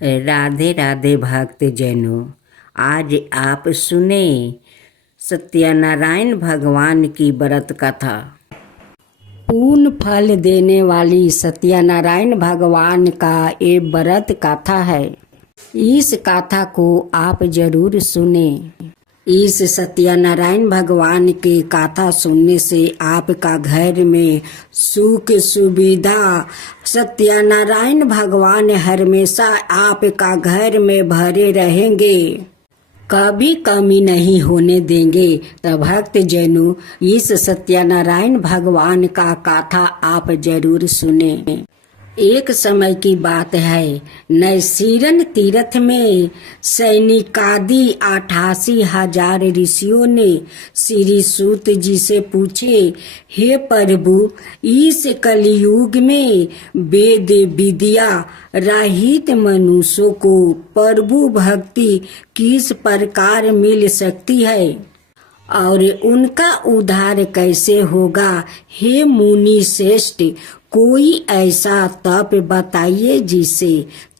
राधे राधे भक्त जनों, आज आप सुने सत्यनारायण भगवान की व्रत कथा। पूर्ण फल देने वाली सत्यनारायण भगवान का ये व्रत कथा है। इस कथा को आप जरूर सुने। इस सत्यनारायण भगवान की कथा सुनने से आपका घर में सुख सुविधा, सत्यनारायण भगवान हमेशा आपका घर में भरे रहेंगे, कभी कमी नहीं होने देंगे। तो भक्त जनों, इस सत्यनारायण भगवान का कथा आप जरूर सुने। एक समय की बात है, नैसीरन तीर्थ में सैनिकादि 88,000 ऋषियों ने श्री सूत जी से पूछे, हे प्रभु, इस कलयुग में वेद विद्या रहित मनुष्यों को प्रभु भक्ति किस प्रकार मिल सकती है और उनका उद्धार कैसे होगा? हे मुनि श्रेष्ठ, कोई ऐसा तप बताइए जिससे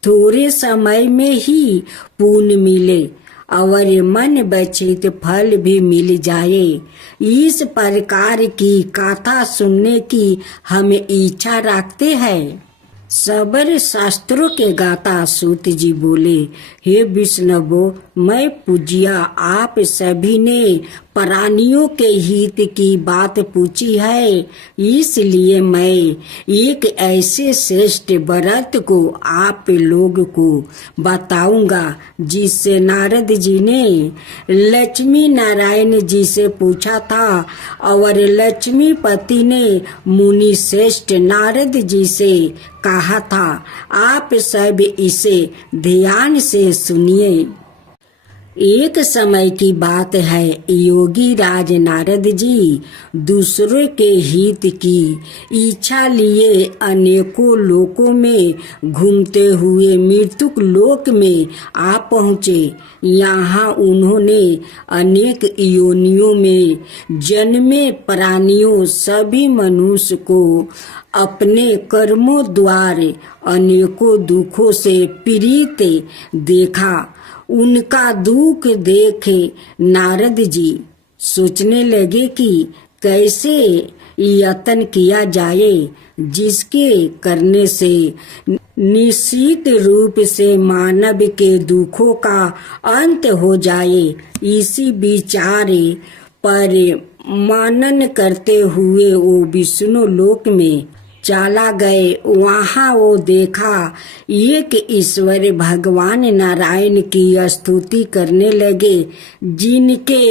थोड़े समय में ही पुण्य मिले और मन बचित फल भी मिल जाए। इस प्रकार की कथा सुनने की हम इच्छा रखते हैं। सबर शास्त्रों के गाता सूत जी बोले, हे विष्णु, मैं पूज्या, आप सभी ने प्राणियों के हित की बात पूछी है, इसलिए मैं एक ऐसे श्रेष्ठ व्रत को आप लोग को बताऊंगा जिससे नारद जी ने लक्ष्मी नारायण जी से पूछा था और लक्ष्मीपति ने मुनि श्रेष्ठ नारद जी से कहा था। आप सब इसे ध्यान से सुनिए। एक समय की बात है, योगी राज नारद जी दूसरों के हित की इच्छा लिए अनेकों लोकों में घूमते हुए मृत्युक लोक में आ पहुँचे। यहाँ उन्होंने अनेक योनियों में जन्मे प्राणियों सभी मनुष्य को अपने कर्मों द्वारा अनेकों दुखों से पीड़ित देखा। उनका दुख देखे नारद जी सोचने लगे कि कैसे यत्न किया जाए जिसके करने से निश्चित रूप से मानव के दुखों का अंत हो जाए। इसी विचार पर मनन करते हुए वो विष्णु लोक में चला गए। वहाँ वो देखा एक ईश्वर भगवान नारायण की स्तुति करने लगे, जिनके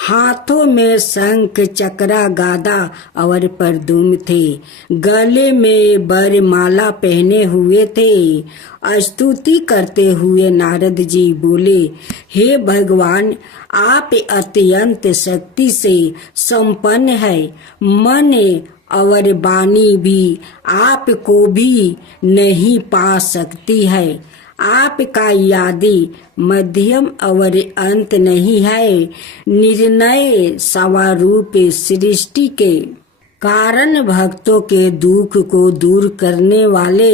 हाथों में शंख चक्रा गादा और परदुम थे, गले में वरमाला पहने हुए थे। स्तुति करते हुए नारद जी बोले, हे भगवान, आप अत्यंत शक्ति से संपन्न है, मन और वाणी भी आपको भी नहीं पा सकती है। आपका यादि मध्यम और अंत नहीं है। निर्णय स्वरूप सृष्टि के कारण भक्तों के दुख को दूर करने वाले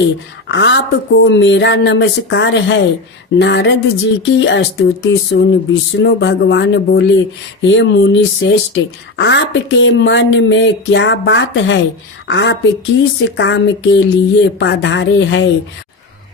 आपको मेरा नमस्कार है। नारद जी की स्तुति सुन विष्णु भगवान बोले, हे मुनि श्रेष्ठ, आपके मन में क्या बात है? आप किस काम के लिए पधारे हैं?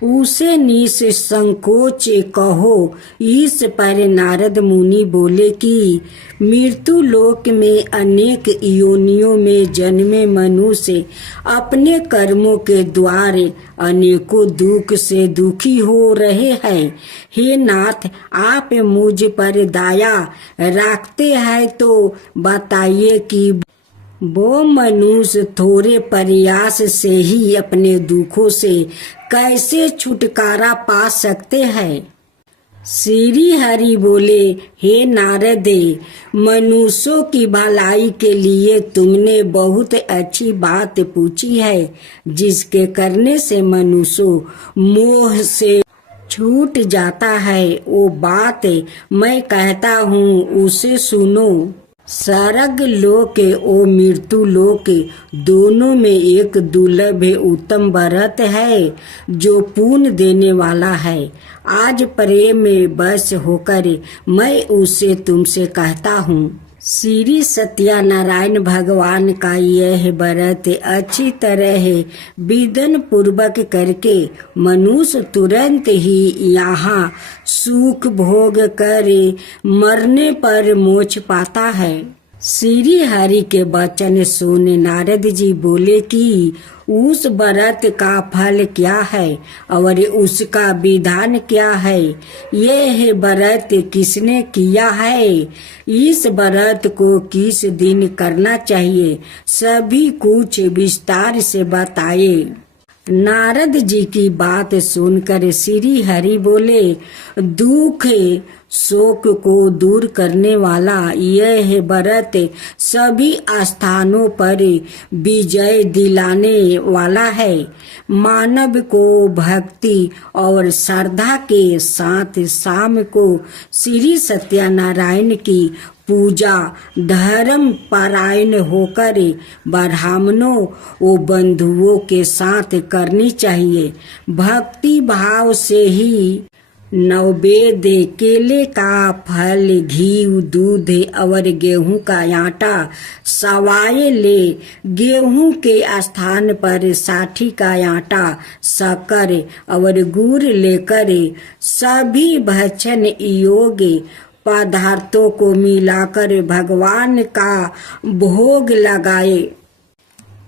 उसे निसंकोच कहो। इस पर नारद मुनि बोले कि मृत्यु लोक में अनेक योनियों में जन्मे मनुष्य अपने कर्मों के द्वारा अनेकों दुख से दुखी हो रहे हैं। हे नाथ, आप मुझ पर दया रखते हैं तो बताइए कि वो मनुष्य थोड़े प्रयास से ही अपने दुखों से कैसे छुटकारा पा सकते हैं? श्री हरि बोले, हे नारद, मनुष्यों की भलाई के लिए तुमने बहुत अच्छी बात पूछी है, जिसके करने से मनुष्य मोह से छूट जाता है। वो बात मैं कहता हूँ, उसे सुनो। स्वर्ग लोक ओ मृत्यु लोक दोनों में एक दुर्लभ उत्तम व्रत है जो पुण्य देने वाला है। आज प्रेम में बस होकर मैं उसे तुमसे कहता हूँ। श्री सत्यनारायण भगवान का यह व्रत अच्छी तरह विधि पूर्वक करके मनुष्य तुरंत ही यहाँ सुख भोग कर मरने पर मोक्ष पाता है। श्री हरि के वचन सुन नारद जी बोले कि उस व्रत का फल क्या है और उसका विधान क्या है, यह व्रत किसने किया है, इस व्रत को किस दिन करना चाहिए, सभी कुछ विस्तार से बताए। नारद जी की बात सुनकर श्री हरि बोले, दुख शोक को दूर करने वाला यह व्रत सभी स्थानों पर विजय दिलाने वाला है। मानव को भक्ति और श्रद्धा के साथ शाम को श्री सत्यनारायण की पूजा धर्म परायण होकर ब्राह्मणों व बंधुओं के साथ करनी चाहिए। भक्ति भाव से ही नैवेद्य केले का फल, घी, दूध और गेहूं का आटा सवाए ले। गेहूं के स्थान पर साठी का आटा, शक्कर और गुड़ लेकर सभी भक्षण योग्य पदार्थों को मिलाकर भगवान का भोग लगाए।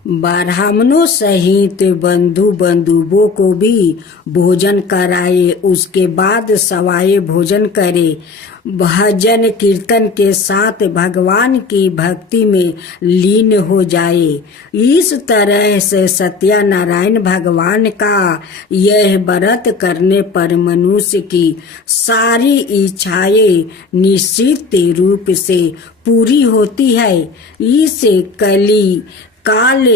ब्राह्मणों सहित बंधु बंधुओं को भी भोजन कराए। उसके बाद सवाए भोजन करे। भजन कीर्तन के साथ भगवान की भक्ति में लीन हो जाए। इस तरह से सत्यनारायण भगवान का यह व्रत करने पर मनुष्य की सारी इच्छाएं निश्चित रूप से पूरी होती है। इस काल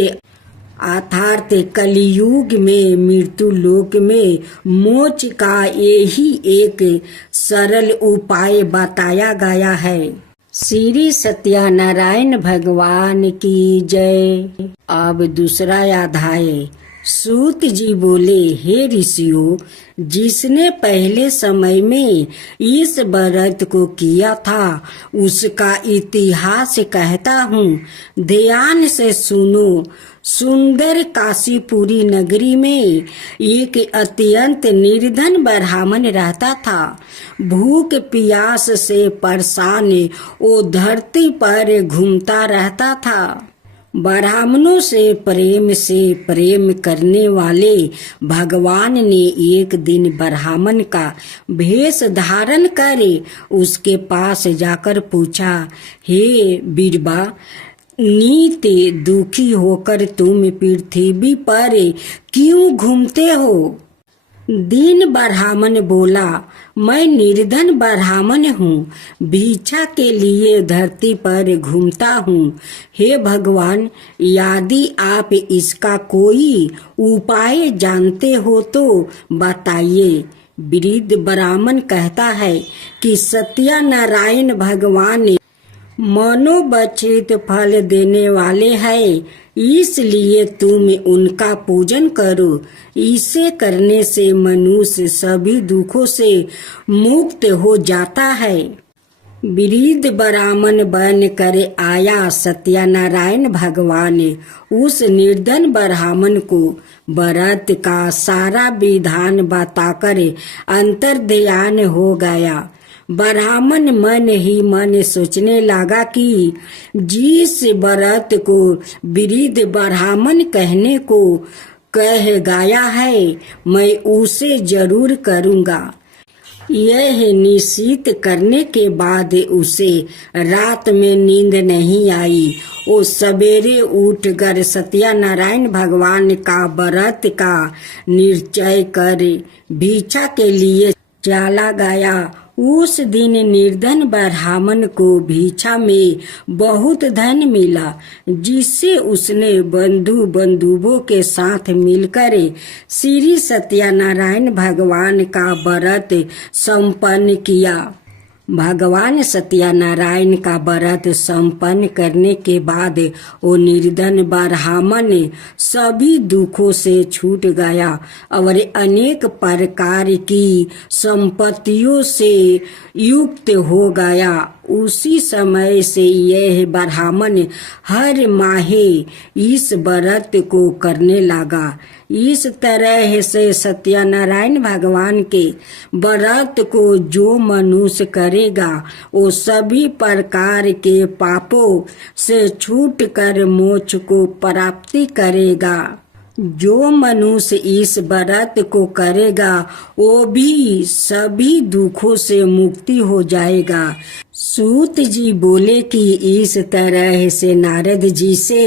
अर्थात कलियुग में मृत्यु लोक में मोक्ष का यही एक सरल उपाय बताया गया है। श्री सत्यनारायण भगवान की जय। अब दूसरा अध्याय। सूत जी बोले, हे ऋषियों, जिसने पहले समय में इस व्रत को किया था उसका इतिहास कहता हूँ, ध्यान से सुनो। सुंदर काशीपुरी नगरी में एक अत्यंत निर्धन ब्राह्मण रहता था। भूख प्यास से परेशान वो धरती पर घूमता रहता था। ब्राह्मणों से प्रेम करने वाले भगवान ने एक दिन ब्राह्मण का भेष धारण कर उसके पास जाकर पूछा, हे बीरबा, नित दुखी होकर तुम पृथ्वी पर क्यों घूमते हो? दीन ब्राह्मण बोला, मैं निर्धन ब्राह्मण हूँ, भिक्षा के लिए धरती पर घूमता हूँ। हे भगवान, यदि आप इसका कोई उपाय जानते हो तो बताइए। वृद्ध ब्राह्मण कहता है कि सत्यनारायण भगवान मनोवांछित फल देने वाले हैं, इसलिए तुम उनका पूजन करो। इसे करने से मनुष्य सभी दुखों से मुक्त हो जाता है। वृद्ध ब्राह्मण बन कर आया सत्यनारायण भगवान उस निर्धन ब्राह्मण को व्रत का सारा विधान बताकर अंतर्ध्यान हो गया। ब्राह्मण मन ही मन सोचने लगा कि जिस व्रत को वृद्ध ब्राह्मण कहने को कह गया है, मैं उसे जरूर करूँगा। यह निश्चित करने के बाद उसे रात में नींद नहीं आई। वो सवेरे उठकर सत्यनारायण भगवान का व्रत का निश्चय कर भिक्षा के लिए चला गया। उस दिन निर्धन ब्राह्मण को भिक्षा में बहुत धन मिला, जिससे उसने बंधु बंधुओं के साथ मिलकर श्री सत्यनारायण भगवान का व्रत संपन्न किया। भगवान सत्यनारायण का व्रत संपन्न करने के बाद वो निर्धन ब्राह्मण सभी दुखों से छूट गया और अनेक प्रकार की संपत्तियों से युक्त हो गया। उसी समय से यह ब्राह्मण हर माहे इस व्रत को करने लगा। इस तरह से सत्यनारायण भगवान के व्रत को जो मनुष्य करेगा वो सभी प्रकार के पापों से छूट कर मोक्ष को प्राप्ति करेगा। जो मनुष्य इस व्रत को करेगा वो भी सभी दुखों से मुक्ति हो जाएगा। सूत जी बोले कि इस तरह से नारद जी से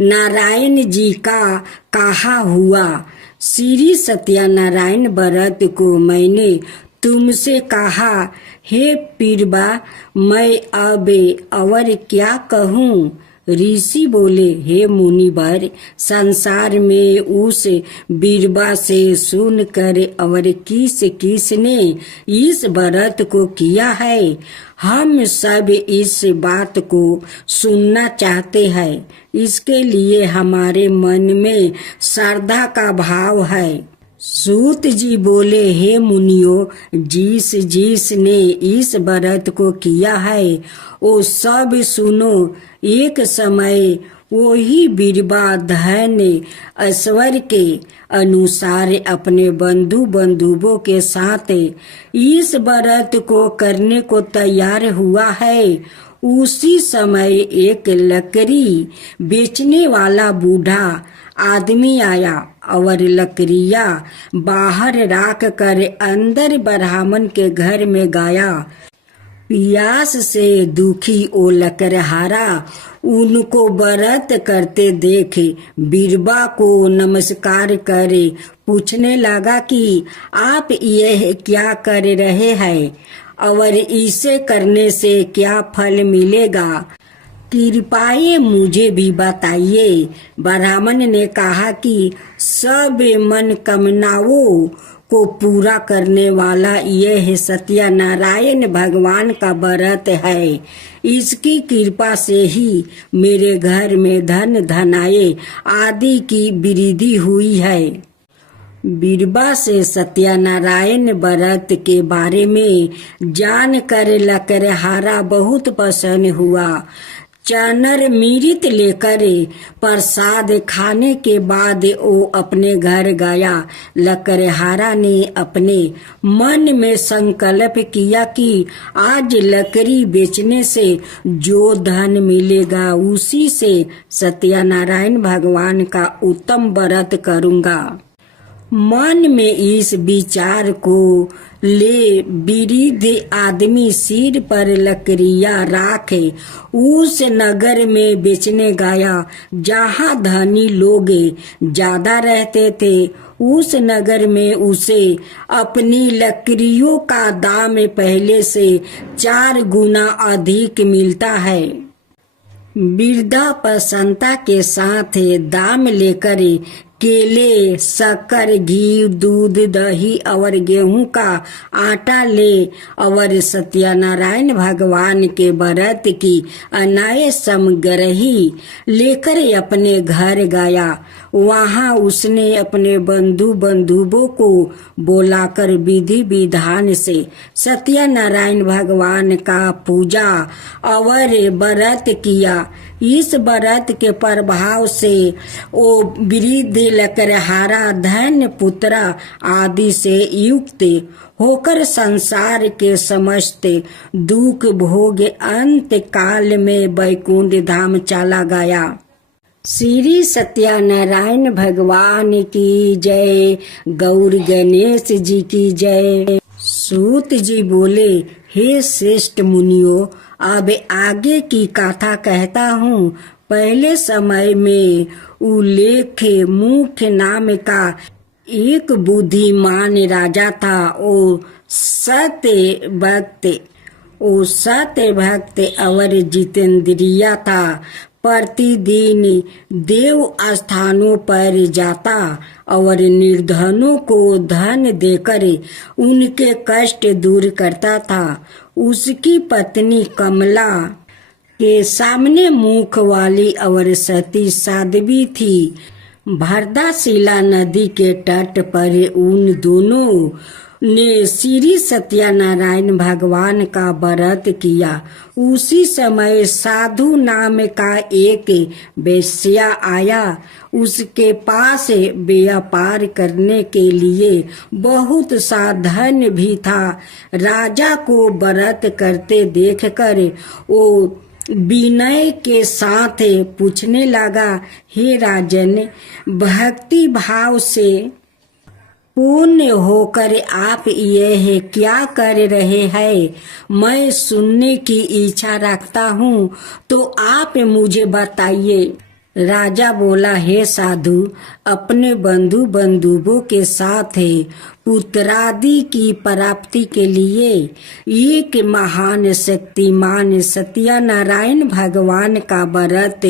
नारायण जी का कहा हुआ। श्री सत्यनारायण व्रत को मैंने तुमसे कहा, हे पीरबा, मैं अब और क्या कहूँ। ऋषि बोले, हे मुनिवर, संसार में उस बीरबा से सुनकर और किसने इस व्रत को किया है, हम सब इस बात को सुनना चाहते हैं। इसके लिए हमारे मन में श्रद्धा का भाव है। सूत जी बोले, हे मुनियो, जिसने इस व्रत को किया है वो सब सुनो। एक समय वही बीरबा धन ऐश्वर्य के अनुसार अपने बंधु बंधुओं के साथ इस व्रत को करने को तैयार हुआ है। उसी समय एक लकड़ी बेचने वाला बूढ़ा आदमी आया और लकड़ियां बाहर रख कर अंदर ब्राह्मण के घर में गया। प्यास से दुखी ओ लकड़हारा उनको व्रत करते देख बीरबा को नमस्कार करे पूछने लगा कि आप यह क्या कर रहे हैं और इसे करने से क्या फल मिलेगा, कृपया मुझे भी बताइए। ब्राह्मण ने कहा कि सब मनोकामनाओं को पूरा करने वाला यह सत्यनारायण भगवान का व्रत है। इसकी कृपा से ही मेरे घर में धन धनाए आदि की वृद्धि हुई है। बीरबा से सत्यनारायण व्रत के बारे में जानकर लकड़हारा बहुत प्रसन्न हुआ। चनर मिरित लेकर प्रसाद खाने के बाद वो अपने घर गया। लकड़हारा ने अपने मन में संकल्प किया कि आज लकड़ी बेचने से जो धन मिलेगा उसी से सत्यनारायण भगवान का उत्तम व्रत करूंगा। मन में इस विचार को ले वृद्ध आदमी सिर पर लकड़ियां राखे उस नगर में बेचने गया जहाँ धनी लोग ज्यादा रहते थे। उस नगर में उसे अपनी लकड़ियों का दाम पहले से 4 गुना अधिक मिलता है। वृद्धा प्रसन्नता के साथ दाम लेकर केले, शक्कर, घी, दूध, दही और गेहूं का आटा ले और सत्यनारायण भगवान के व्रत की अनाय सामग्री लेकर अपने घर गया। वहां उसने अपने बंधु बंधुओं को बुलाकर विधि विधान से सत्यनारायण भगवान का पूजा और व्रत किया। इस व्रत के प्रभाव से वो वृद्ध लकड़हारा धन पुत्र आदि से युक्त होकर संसार के समस्त दुख भोग अंत काल में वैकुंठ धाम चला गया। श्री सत्यनारायण भगवान की जय। गौर गणेश जी की जय। सूत जी बोले, हे श्रेष्ठ मुनियों, अब आगे की कथा कहता हूँ। पहले समय में उल्लेख मुख्य नाम का एक बुद्धिमान राजा था। वो सत्य भक्त और जितेंद्रिया था। प्रतिदिन देव स्थानों पर जाता और निर्धनों को धन देकर उनके कष्ट दूर करता था। उसकी पत्नी कमला के सामने मुख वाली और सती साध्वी थी। भरदाशिला नदी के तट पर उन दोनों ने श्री सत्यनारायण भगवान का व्रत किया। उसी समय साधु नाम का एक वेश्या आया। उसके पास व्यापार करने के लिए बहुत सा धन भी था। राजा को व्रत करते देखकर वो विनय के साथ पूछने लगा, हे राजन, भक्ति भाव से पूर्ण होकर आप यह क्या कर रहे हैं? मैं सुनने की इच्छा रखता हूँ, तो आप मुझे बताइए। राजा बोला, हे साधु, अपने बंधु बंधुओं के साथ पुत्रादि की प्राप्ति के लिए एक महान शक्तिमान सत्यनारायण भगवान का व्रत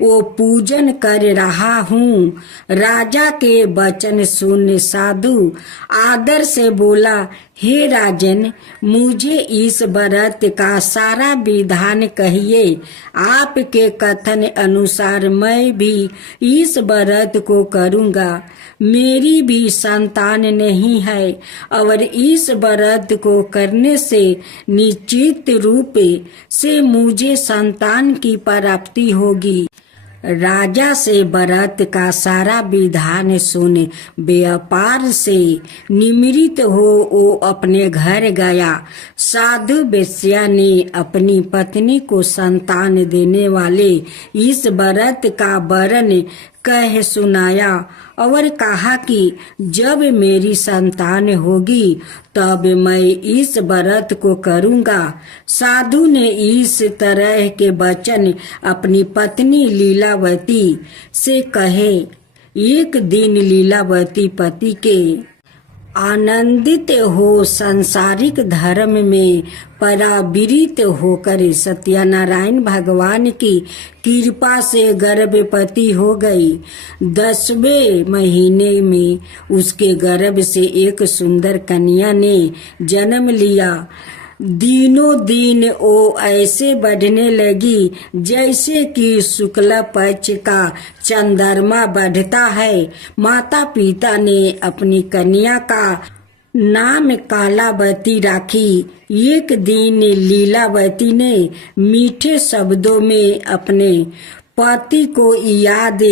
वो पूजन कर रहा हूँ। राजा के वचन सुन साधु आदर से बोला, हे राजन, मुझे इस व्रत का सारा विधान कहिए। आपके कथन अनुसार मैं भी इस व्रत को करूँगा। मेरी भी संतान नहीं है और इस व्रत को करने से निश्चित रूप से मुझे संतान की प्राप्ति होगी। राजा से व्रत का सारा विधान सुन व्यापार से निमृत हो वो अपने घर गया। साधु वेश्या ने अपनी पत्नी को संतान देने वाले इस व्रत का वर्णन कह सुनाया और कहा कि जब मेरी संतान होगी तब मैं इस व्रत को करूँगा। साधु ने इस तरह के वचन अपनी पत्नी लीलावती से कहे। एक दिन लीलावती पति के आनंदित हो सांसारिक धर्म में परावृत होकर सत्यनारायण भगवान की कृपा से गर्भवती हो गई। 10वें महीने में उसके गर्भ से एक सुंदर कन्या ने जन्म लिया। दिनों दिन वो ऐसे बढ़ने लगी जैसे कि शुक्ल पक्ष का चंद्रमा बढ़ता है। माता पिता ने अपनी कन्या का नाम कालावती रखी। एक दिन लीलावती ने मीठे शब्दों में अपने पति को याद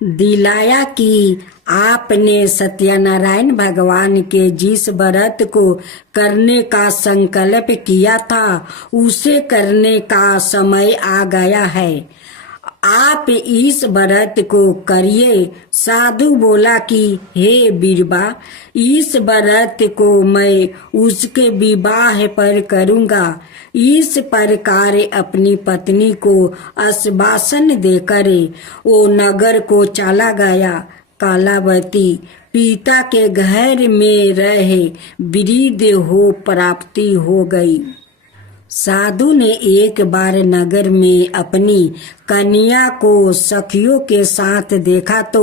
दिलाया कि आपने सत्यनारायण भगवान के जिस व्रत को करने का संकल्प किया था उसे करने का समय आ गया है। आप इस व्रत को करिए। साधु बोला कि हे बीरबा, इस व्रत को मैं उसके विवाह पर करूँगा। इस प्रकार अपनी पत्नी को आश्वासन देकर वो नगर को चला गया। कालावती पिता के घर में रहे वृद्ध हो प्राप्ति हो गई। साधु ने एक बार नगर में अपनी कन्या को सखियों के साथ देखा तो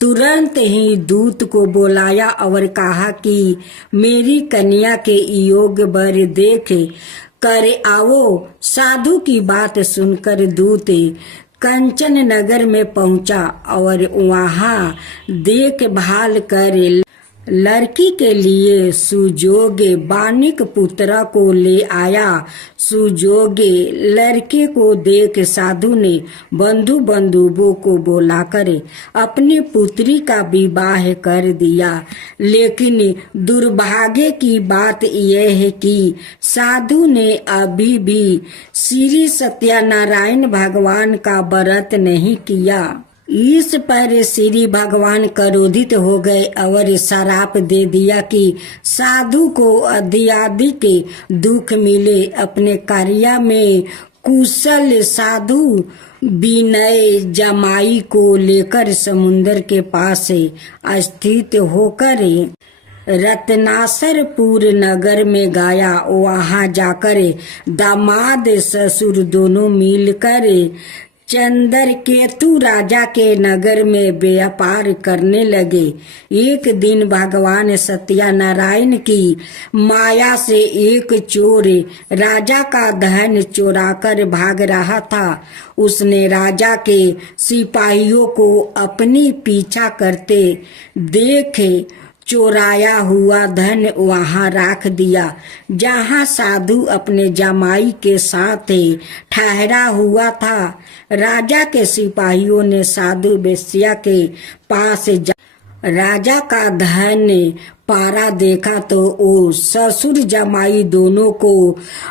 तुरंत ही दूत को बुलाया और कहा कि मेरी कन्या के योग वर देख कर आओ। साधु की बात सुनकर दूत कंचन नगर में पहुंचा और वहां देखभाल कर लड़की के लिए सुजोगे बानिक पुत्र को ले आया। सुजोगे लड़के को देख साधु ने बंधु बंधुओं को बुलाकर अपनी पुत्री का विवाह कर दिया। लेकिन दुर्भाग्य की बात यह है कि साधु ने अभी भी श्री सत्यनारायण भगवान का व्रत नहीं किया। इस पर श्री भगवान क्रोधित हो गए और श्राप दे दिया कि साधु को अधिक दुख मिले। अपने कार्य में कुशल साधु विनय जमाई को लेकर समुद्र के पास स्थित होकर रत्नासरपुर नगर में गया। वहां जाकर दामाद ससुर दोनों मिलकर चंद्रकेतु राजा के नगर में व्यापार करने लगे। एक दिन भगवान सत्यनारायण की माया से एक चोर राजा का धन चुराकर भाग रहा था। उसने राजा के सिपाहियों को अपनी पीछा करते देखे चोराया हुआ धन वहां रख दिया जहां साधु अपने जमाई के साथ ठहरा हुआ था। राजा के सिपाहियों ने साधु वेश्या के पास राजा का धन पारा देखा तो वो ससुर जमाई दोनों को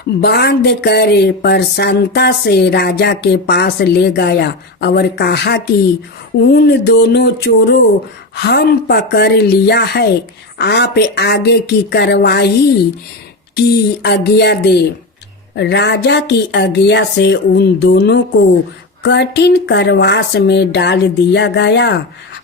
बांध कर प्रसन्नता से राजा के पास ले गया और कहा कि उन दोनों चोरों हम पकड़ लिया है, आप आगे की कार्रवाई की आज्ञा दे। राजा की आज्ञा से उन दोनों को कठिन कारावास में डाल दिया गया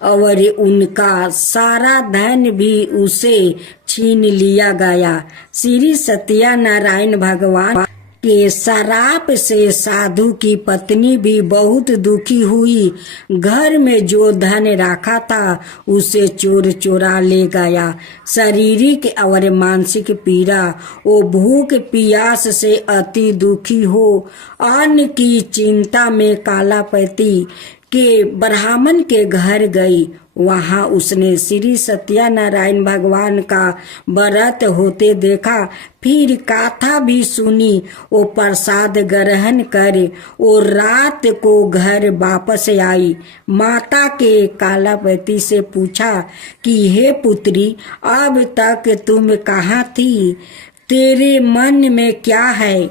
और उनका सारा धन भी उसे छीन लिया गया। श्री सत्यनारायण भगवान के श्राप से साधु की पत्नी भी बहुत दुखी हुई। घर में जो धन रखा था उसे चोर चुरा ले गया। शारीरिक और मानसिक पीड़ा, वो भूख प्यास से अति दुखी हो अन्न की चिंता में कालापति के ब्राह्मण के घर गई। वहां उसने श्री सत्यनारायण भगवान का व्रत होते देखा। फिर कथा भी सुनी। वो प्रसाद ग्रहण कर वो रात को घर वापस आई। माता के कालापति से पूछा कि हे पुत्री, अब तक तुम कहाँ थी? तेरे मन में क्या है?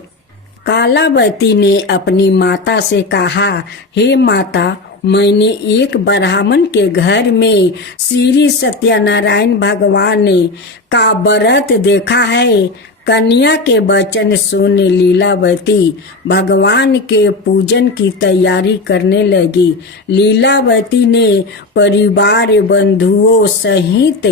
कालावती ने अपनी माता से कहा, हे माता, मैंने एक ब्राह्मण के घर में श्री सत्यनारायण भगवान का व्रत देखा है। कन्या के वचन सुन लीलावती भगवान के पूजन की तैयारी करने लगी। लीलावती ने परिवार बंधुओं सहित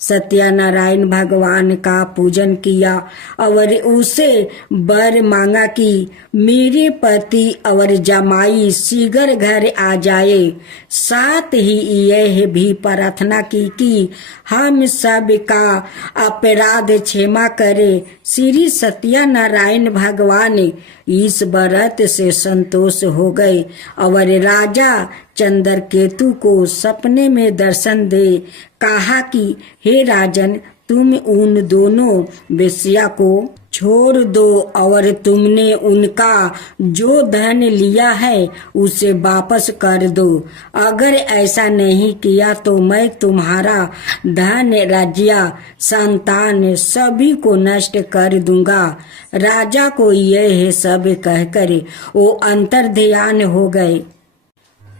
सत्यनारायण भगवान का पूजन किया और उसे वर मांगा कि मेरे पति और जमाई शीघ्र घर आ जाए। साथ ही यह भी प्रार्थना की कि हम सब का अपराध क्षमा करे। श्री सत्यनारायण भगवान इस व्रत से संतोष हो गए और राजा चंद्रकेतु को सपने में दर्शन दे कहा कि हे राजन, तुम उन दोनों वेश्या को छोड़ दो और तुमने उनका जो धन लिया है उसे वापस कर दो। अगर ऐसा नहीं किया तो मैं तुम्हारा धन, राज्य, संतान सभी को नष्ट कर दूंगा। राजा को यह सब कहकर वो अंतर्ध्यान हो गए।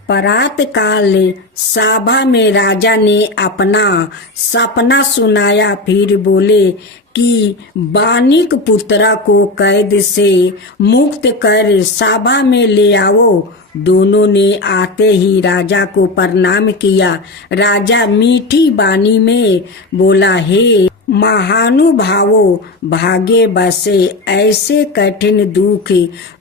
प्रात काल सभा में राजा ने अपना सपना सुनाया। फिर बोले कि बानिक पुत्रा को कैद से मुक्त कर सभा में ले आओ। दोनों ने आते ही राजा को प्रणाम किया। राजा मीठी वाणी में बोला, हे महानुभावों, भागे बसे ऐसे कठिन दुख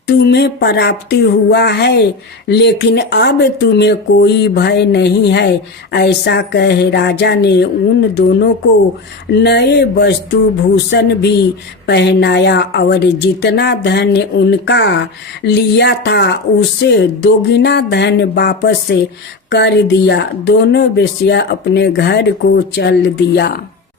तुम्हें प्राप्ति हुआ है, लेकिन अब तुम्हें कोई भय नहीं है। ऐसा कह राजा ने उन दोनों को नए वस्तु भूषण भी पहनाया और जितना धन उनका लिया था उसे दोगुना धन वापस कर दिया। दोनों वेश्या अपने घर को चल दिया।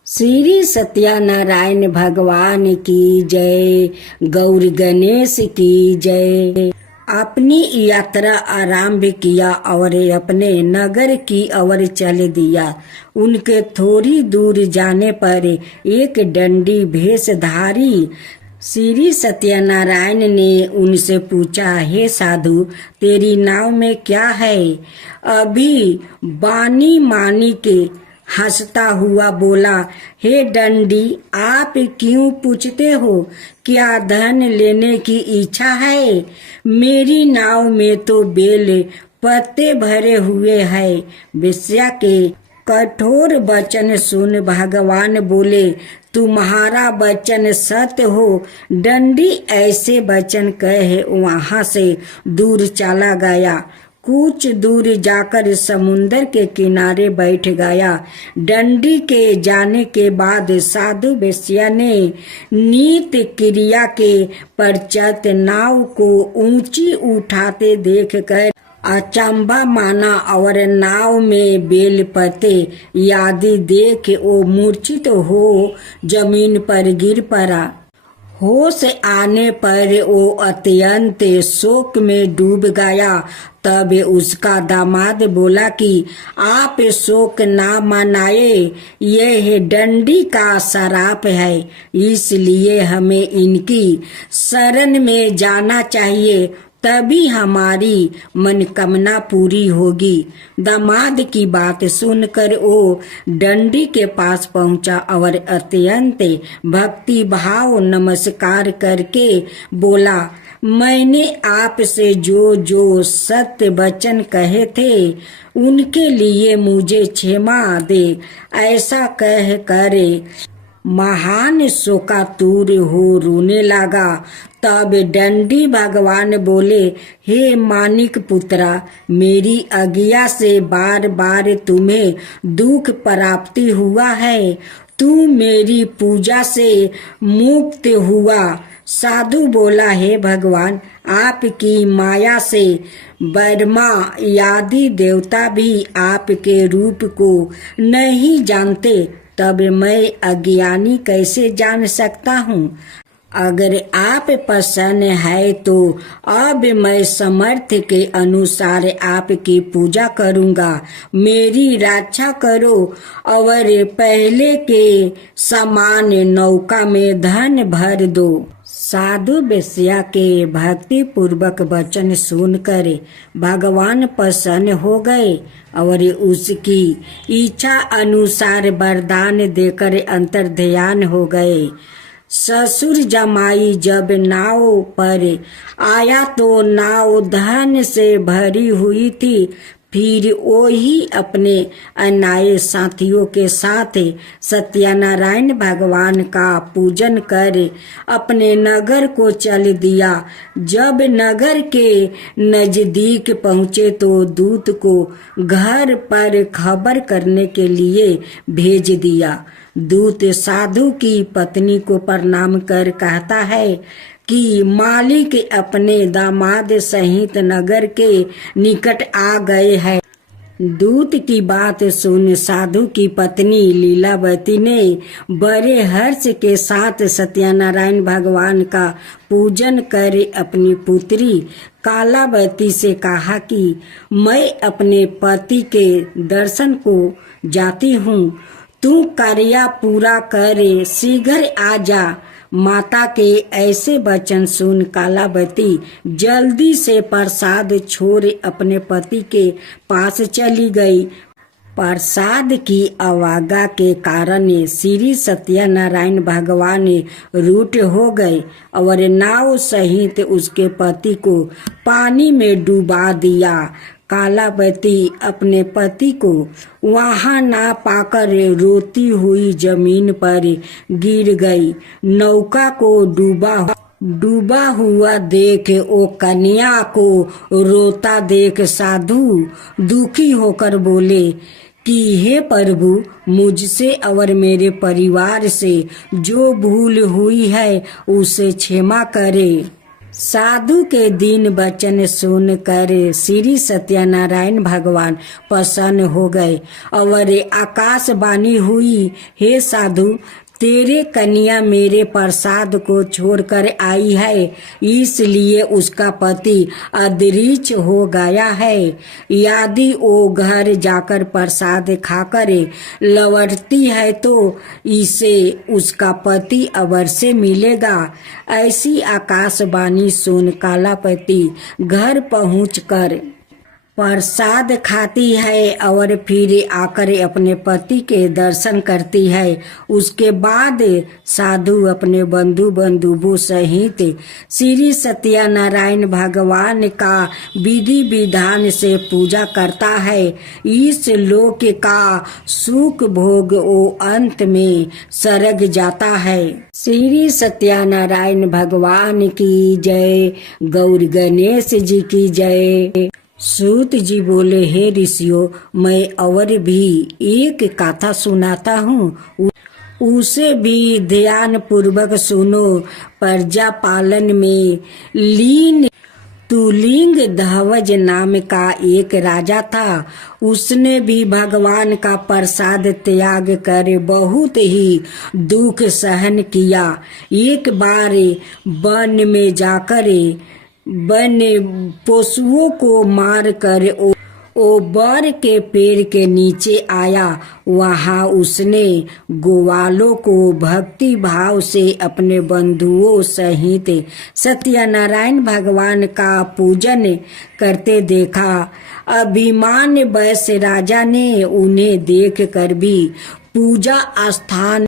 श्री सत्यनारायण भगवान की जय। गौर गणेश की जय। अपनी यात्रा आरंभ किया और अपने नगर की ओर चल दिया। उनके थोड़ी दूर जाने पर एक दंडी भेषधारी श्री सत्यनारायण ने उनसे पूछा, हे साधु, तेरी नाव में क्या है? अभी बानी मानी के हंसता हुआ बोला, हे डंडी, आप क्यों पूछते हो? क्या धन लेने की इच्छा है? मेरी नाव में तो बेल पत्ते भरे हुए हैं। वेश्या के कठोर वचन सुन भगवान बोले, तुम्हारा वचन सत्य हो। डंडी ऐसे वचन कहे वहां से दूर चला गया। कुछ दूर जाकर समुंदर के किनारे बैठ गया। डंडी के जाने के बाद साधु वेश्या ने नित्य क्रिया के पश्चात नाव को ऊंची उठाते देखकर अचंभा माना और नाव में बेलपते आदि देख वो मूर्छित हो जमीन पर गिर पड़ा। होश आने पर वो अत्यंत शोक में डूब गया। तब उसका दामाद बोला कि आप शोक ना मनाए, यह डंडी का श्राप है, इसलिए हमें इनकी शरण में जाना चाहिए, तभी हमारी मनोकामना पूरी होगी। दामाद की बात सुनकर वो डंडी के पास पहुंचा और अत्यंत भक्ति भाव नमस्कार करके बोला, मैंने आपसे जो जो सत्य वचन कहे थे उनके लिए मुझे क्षमा दे। ऐसा कह कर महान शोकातुर हो रोने लगा। तब डंडी भगवान बोले, हे मानिक पुत्रा, मेरी आज्ञा से बार बार तुम्हें दुख प्राप्ति हुआ है, तू मेरी पूजा से मुक्त हुआ। साधु बोला, हे भगवान, आपकी माया से ब्रह्मा आदि देवता भी आपके रूप को नहीं जानते, तब मैं अज्ञानी कैसे जान सकता हूँ। अगर आप प्रसन्न है तो अब मैं समर्थ के अनुसार आपकी पूजा करूँगा। मेरी रक्षा करो और पहले के समान नौका में धन भर दो। साधु वेश्या के भक्ति पूर्वक वचन सुनकर भगवान प्रसन्न हो गए और उसकी इच्छा अनुसार वरदान देकर अंतर्ध्यान हो गए। ससुर जमाई जब नाव पर आया तो नाव धन से भरी हुई थी। फिर वही अपने अन्यायी साथियों के साथ सत्यनारायण भगवान का पूजन कर अपने नगर को चल दिया। जब नगर के नजदीक पहुँचे तो दूत को घर पर खबर करने के लिए भेज दिया। दूत साधु की पत्नी को प्रणाम कर कहता है कि मालिक अपने दामाद सहित नगर के निकट आ गए हैं। दूत की बात सुन साधु की पत्नी लीलावती ने बड़े हर्ष के साथ सत्यनारायण भगवान का पूजन कर अपनी पुत्री कालावती से कहा कि मैं अपने पति के दर्शन को जाती हूँ, तू कार्य पूरा करे, शीघ्र आ जा। माता के ऐसे वचन सुन कालावती जल्दी से प्रसाद छोड़ अपने पति के पास चली गई। प्रसाद की अवज्ञा के कारण श्री सत्यनारायण भगवान रूठ हो गए और नाव सहित उसके पति को पानी में डुबा दिया। कालावती अपने पति को वहां ना पाकर रोती हुई जमीन पर गिर गई। नौका को डूबा हुआ देख वो कन्या को रोता देख साधु दुखी होकर बोले कि हे प्रभु, मुझसे और मेरे परिवार से जो भूल हुई है उसे क्षमा करे। साधु के दीन वचन सुनकर श्री सत्यनारायण भगवान प्रसन्न हो गए और आकाशवाणी हुई, हे साधु, तेरे कन्या मेरे प्रसाद को छोड़कर आई है, इसलिए उसका पति अदृश्य हो गया है। यदि वो घर जाकर प्रसाद खाकर लौटती है तो इसे उसका पति अवश्य मिलेगा। ऐसी आकाशवाणी सुन कालावती घर पहुंचकर प्रसाद खाती है और फिर आकर अपने पति के दर्शन करती है। उसके बाद साधु अपने बंधु बंधुओं सहित श्री सत्यनारायण भगवान का विधि विधान से पूजा करता है। इस लोक का सुख भोग वो अंत में सरग जाता है। श्री सत्यनारायण भगवान की जय। गौर गणेश जी की जय। सूत जी बोले, हे ऋषियों, मैं और भी एक कथा सुनाता हूँ, उसे भी ध्यान पूर्वक सुनो। प्रजा पालन में लीन तुलिंग ध्वज नाम का एक राजा था। उसने भी भगवान का प्रसाद त्याग कर बहुत ही दुख सहन किया। एक बार वन में जाकर वन पशुओं को मार कर ओ बर के पेड़ के नीचे आया। वहां उसने ग्वालों को भक्ति भाव से अपने बंधुओं सहित सत्यनारायण भगवान का पूजन करते देखा। अभिमान वश राजा ने उन्हें देख कर भी पूजा स्थान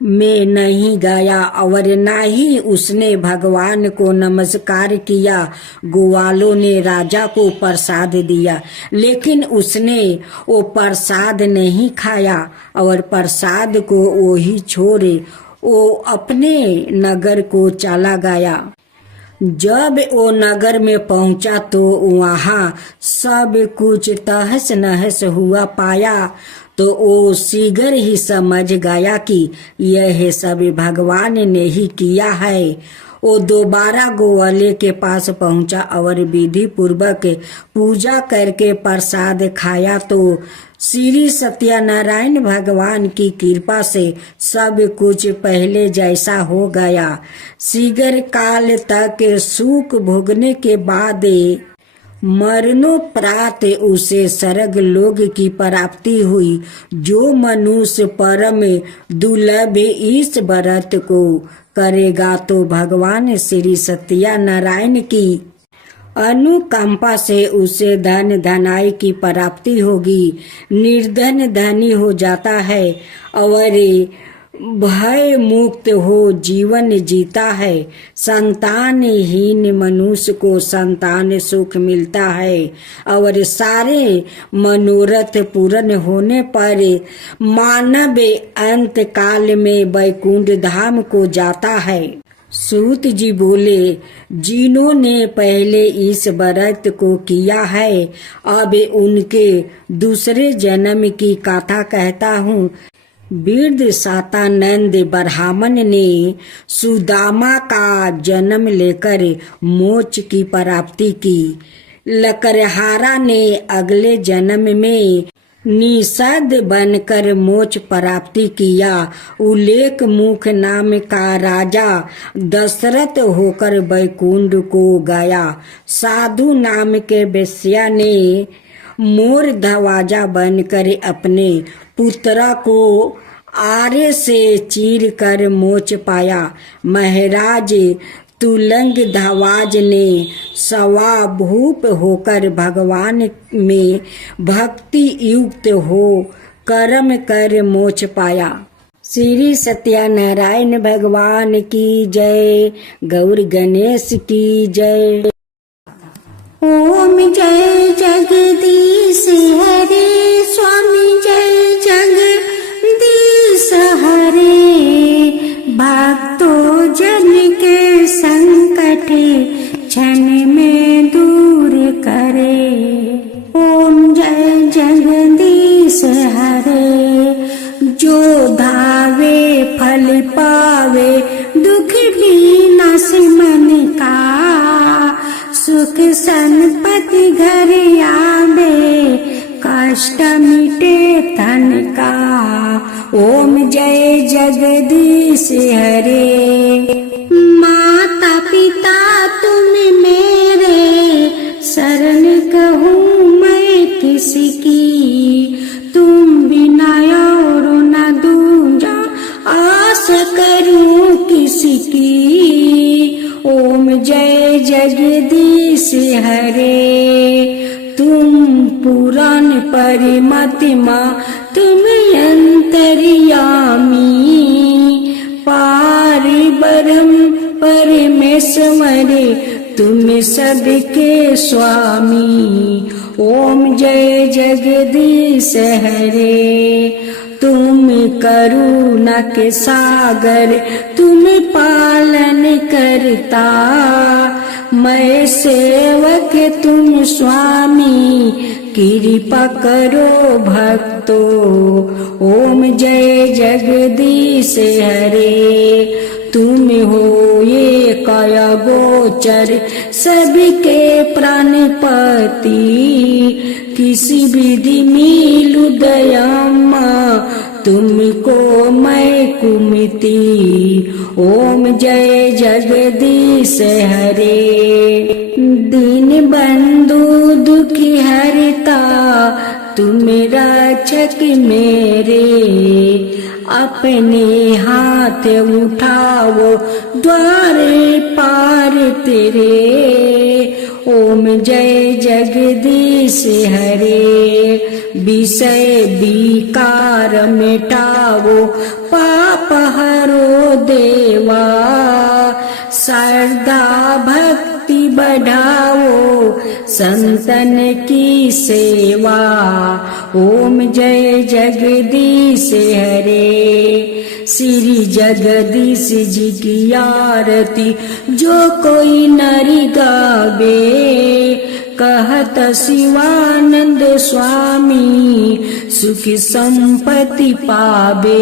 में नहीं गया और न ही उसने भगवान को नमस्कार किया। ग्वालों ने राजा को प्रसाद दिया, लेकिन उसने वो प्रसाद नहीं खाया और प्रसाद को वो ही छोड़े वो अपने नगर को चला गया। जब वो नगर में पहुंचा तो वहाँ सब कुछ तहस नहस हुआ पाया। तो वो शीघ्र ही समझ गया कि यह सब भगवान ने ही किया है। वो दोबारा ग्वाले के पास पहुंचा और विधि पूर्वक पूजा करके प्रसाद खाया तो श्री सत्यनारायण भगवान की कृपा से सब कुछ पहले जैसा हो गया। शीघ्र काल तक सुख भोगने के बाद मरणोपरांत उसे स्वर्ग लोक की प्राप्ति हुई। जो मनुष्य परम दुर्लभ इस व्रत को करेगा तो भगवान श्री सत्यनारायण की अनुकंपा से उसे धन धनाई की प्राप्ति होगी। निर्धन धनी हो जाता है और भय मुक्त हो जीवन जीता है। संतानहीन मनुष्य को संतान सुख मिलता है और सारे मनोरथ पूर्ण होने पर मानव अंत काल में वैकुंठ धाम को जाता है। सूत जी बोले, जिन्होंने पहले इस व्रत को किया है अब उनके दूसरे जन्म की कथा कहता हूँ। वृद्ध सातानंद ब्राह्मण ने सुदामा का जन्म लेकर मोक्ष की प्राप्ति की। लकड़हारा ने अगले जन्म में निषद बनकर मोक्ष प्राप्ति किया। उल्लेख मुख नाम का राजा दशरथ होकर वैकुंठ को गया। साधु नाम के वेश्या ने मोर धवाजा बनकर अपने पुत्रा को आरे से चीर कर मोक्ष पाया। महाराज तुलंग धवाज ने स्वाभूप होकर भगवान में भक्ति युक्त हो कर्म कर मोक्ष पाया। श्री सत्यनारायण भगवान की जय। गौर गणेश की जय। ओम जय जगदीश हरे स्वामी जय जगदीश हरे। भक्तों जन के संकट क्षण में दूर करे। ओम जय जगदीश हरे। जो धावे फल पावे दुख विनाश मन का। सुख संपत्ति घर आवे कष्ट मिटे तन का। ओम जय जगदीश हरे। माता पिता तुम मेरे शरण कहूँ मैं किसकी। तुम बिना और न दूजा आस करूँ किसकी। ओम जय जगदीश हरे। तुम परमात्मा तुम अंतर्यामी, पार ब्रह्म परमेश्वर तुम सबके स्वामी। ओम जय जगदीश हरे, तुम करुणा के सागर तुम पालन करता, मैं सेवक तुम स्वामी कृपा करो भक्तो। ओम जय जगदीश हरे, तुम हो ये काया गोचर सबके प्राणपति, किसी विधि मिलू दयामा तुमको मैं कुमति। ओम जय जगदीश हरे, दीन बंधु दुखी हरता तुम रक्षक मेरे, अपने हाथ उठाओ द्वारे पार तेरे। ओम जय जगदीश हरे, विषय विकार मिटाओ पाप हरो देवा, श्रद्धा भक्ति बढ़ाओ संतन की सेवा। ओम जय जगदीश हरे, श्री जगदीश जी की आरती जो कोई नरि गावे, कहत शिवानंद स्वामी सुख संपत्ति पावे।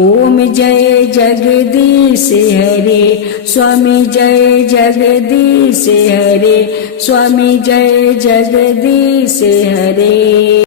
ओम जय जगदीश हरे, स्वामी जय जगदीश हरे, स्वामी जय जगदीश हरे।